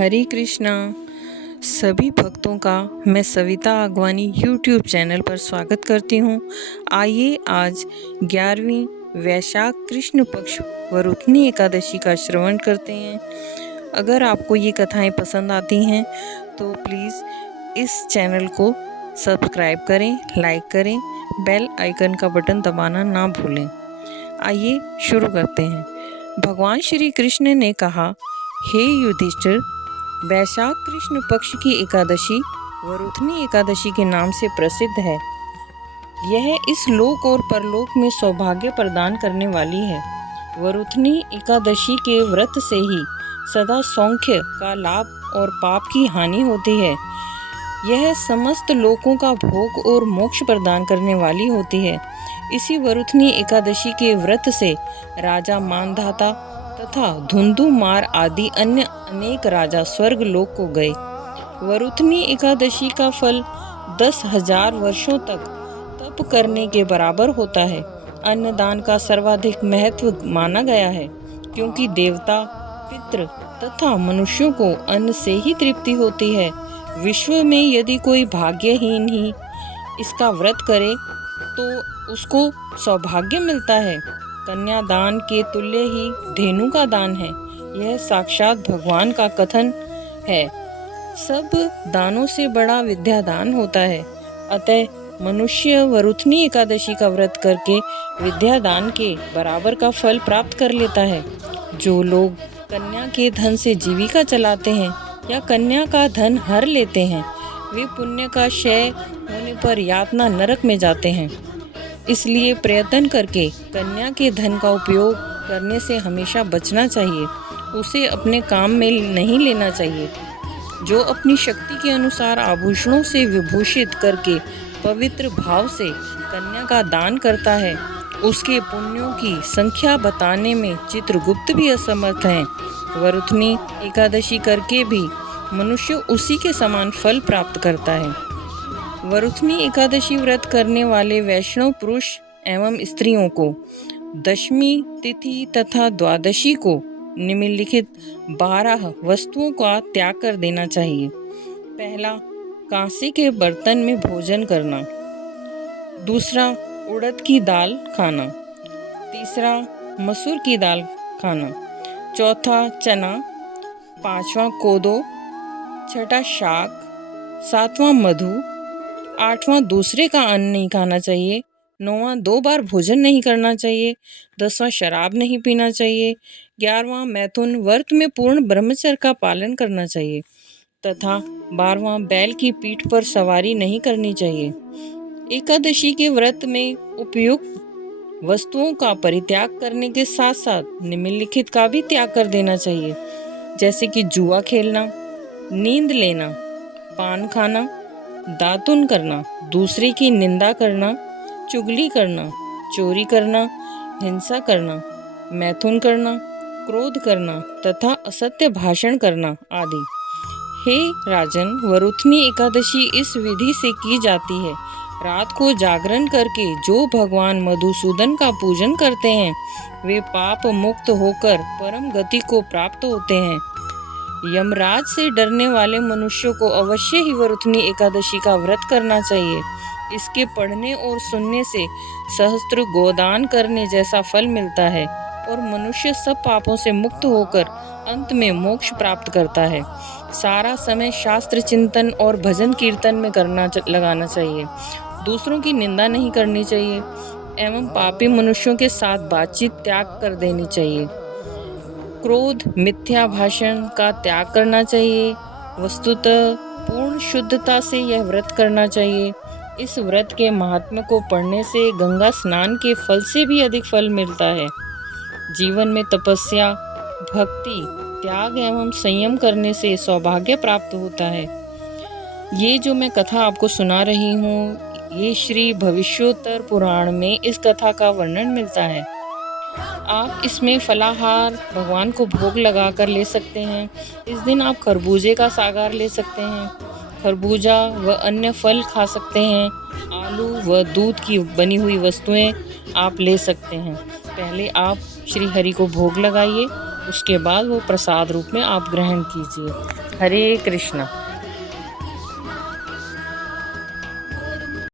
हरे कृष्णा। सभी भक्तों का मैं सविता आगवानी यूट्यूब चैनल पर स्वागत करती हूँ। आइए आज 11वीं वैशाख कृष्ण पक्ष वरुथनी एकादशी का श्रवण करते हैं। अगर आपको ये कथाएं पसंद आती हैं तो प्लीज़ इस चैनल को सब्सक्राइब करें, लाइक करें, बेल आइकन का बटन दबाना ना भूलें। आइए शुरू करते हैं। भगवान श्री कृष्ण ने कहा, हे युधिष्ठिर, वैशाख कृष्ण पक्ष की एकादशी वरुथनी एकादशी के नाम से प्रसिद्ध है। यह इस लोक और परलोक में सौभाग्य प्रदान करने वाली है। वरुथनी एकादशी के व्रत से ही सदा सौख्य का लाभ और पाप की हानि होती है। यह समस्त लोकों का भोग और मोक्ष प्रदान करने वाली होती है। इसी वरुथनी एकादशी के व्रत से राजा मानधाता तथा धुंधुमार आदि अन्य अनेक राजा स्वर्ग लोक को गए। वरुथनी एकादशी का फल 10,000 वर्षों तक तप करने के बराबर होता है। अन्नदान का सर्वाधिक महत्व माना गया है, क्योंकि देवता, पितृ तथा मनुष्यों को अन्न से ही तृप्ति होती है। विश्व में यदि कोई भाग्यहीन ही इसका व्रत करे तो उसको सौभाग्य मिलता है। कन्यादान के तुल्य ही धेनु का दान है। यह साक्षात भगवान का कथन है। सब दानों से बड़ा विद्यादान होता है। अतः मनुष्य वरुथनी एकादशी का व्रत करके विद्यादान के बराबर का फल प्राप्त कर लेता है। जो लोग कन्या के धन से जीविका चलाते हैं या कन्या का धन हर लेते हैं, वे पुण्य का क्षय होने पर यातना नरक में जाते हैं। इसलिए प्रयत्न करके कन्या के धन का उपयोग करने से हमेशा बचना चाहिए। उसे अपने काम में नहीं लेना चाहिए। जो अपनी शक्ति के अनुसार आभूषणों से विभूषित करके पवित्र भाव से कन्या का दान करता है, उसके पुण्यों की संख्या बताने में चित्रगुप्त भी असमर्थ हैं। वरुथनी एकादशी करके भी मनुष्य उसी के समान फल प्राप्त करता है। वरुथनी एकादशी व्रत करने वाले वैष्णव पुरुष एवं स्त्रियों को दशमी तिथि तथा द्वादशी को निम्नलिखित 12 वस्तुओं का त्याग कर देना चाहिए। पहला, कांसे के बर्तन में भोजन करना। दूसरा, उड़द की दाल खाना। तीसरा, मसूर की दाल खाना। चौथा, चना। पांचवा, कोदो। छठा, शाक। सातवां, मधु। आठवां, दूसरे का अन्न नहीं खाना चाहिए। नौवां, 2 बार भोजन नहीं करना चाहिए। 10वां, शराब नहीं पीना चाहिए। 11वां, मैथुन व्रत में पूर्ण ब्रह्मचर्य का पालन करना चाहिए। तथा 12वां, बैल की पीठ पर सवारी नहीं करनी चाहिए। एकादशी के व्रत में उपयुक्त वस्तुओं का परित्याग करने के साथ साथ निम्नलिखित का भी त्याग कर देना चाहिए, जैसे कि जुआ खेलना, नींद लेना, पान खाना, दातुन करना, दूसरे की निंदा करना, चुगली करना, चोरी करना, हिंसा करना, मैथुन करना, क्रोध करना तथा असत्य भाषण करना आदि। हे राजन, वरुथनी एकादशी इस विधि से की जाती है। रात को जागरण करके जो भगवान मधुसूदन का पूजन करते हैं, वे पाप मुक्त होकर परम गति को प्राप्त होते हैं। यमराज से डरने वाले मनुष्यों को अवश्य ही वरुथनी एकादशी का व्रत करना चाहिए। इसके पढ़ने और सुनने से सहस्त्र गोदान करने जैसा फल मिलता है और मनुष्य सब पापों से मुक्त होकर अंत में मोक्ष प्राप्त करता है। सारा समय शास्त्र चिंतन और भजन कीर्तन में लगाना चाहिए। दूसरों की निंदा नहीं करनी चाहिए एवं पापी मनुष्यों के साथ बातचीत त्याग कर देनी चाहिए। क्रोध, मिथ्या भाषण का त्याग करना चाहिए। वस्तुतः पूर्ण शुद्धता से यह व्रत करना चाहिए। इस व्रत के महात्म्य को पढ़ने से गंगा स्नान के फल से भी अधिक फल मिलता है। जीवन में तपस्या, भक्ति, त्याग एवं संयम करने से सौभाग्य प्राप्त होता है। ये जो मैं कथा आपको सुना रही हूँ, ये श्री भविष्योत्तर पुराण में इस कथा का वर्णन मिलता है। आप इसमें फलाहार भगवान को भोग लगाकर ले सकते हैं। इस दिन आप खरबूजे का सागार ले सकते हैं, खरबूजा व अन्य फल खा सकते हैं। आलू व दूध की बनी हुई वस्तुएं आप ले सकते हैं। पहले आप श्री हरि को भोग लगाइए, उसके बाद वो प्रसाद रूप में आप ग्रहण कीजिए। हरे कृष्णा।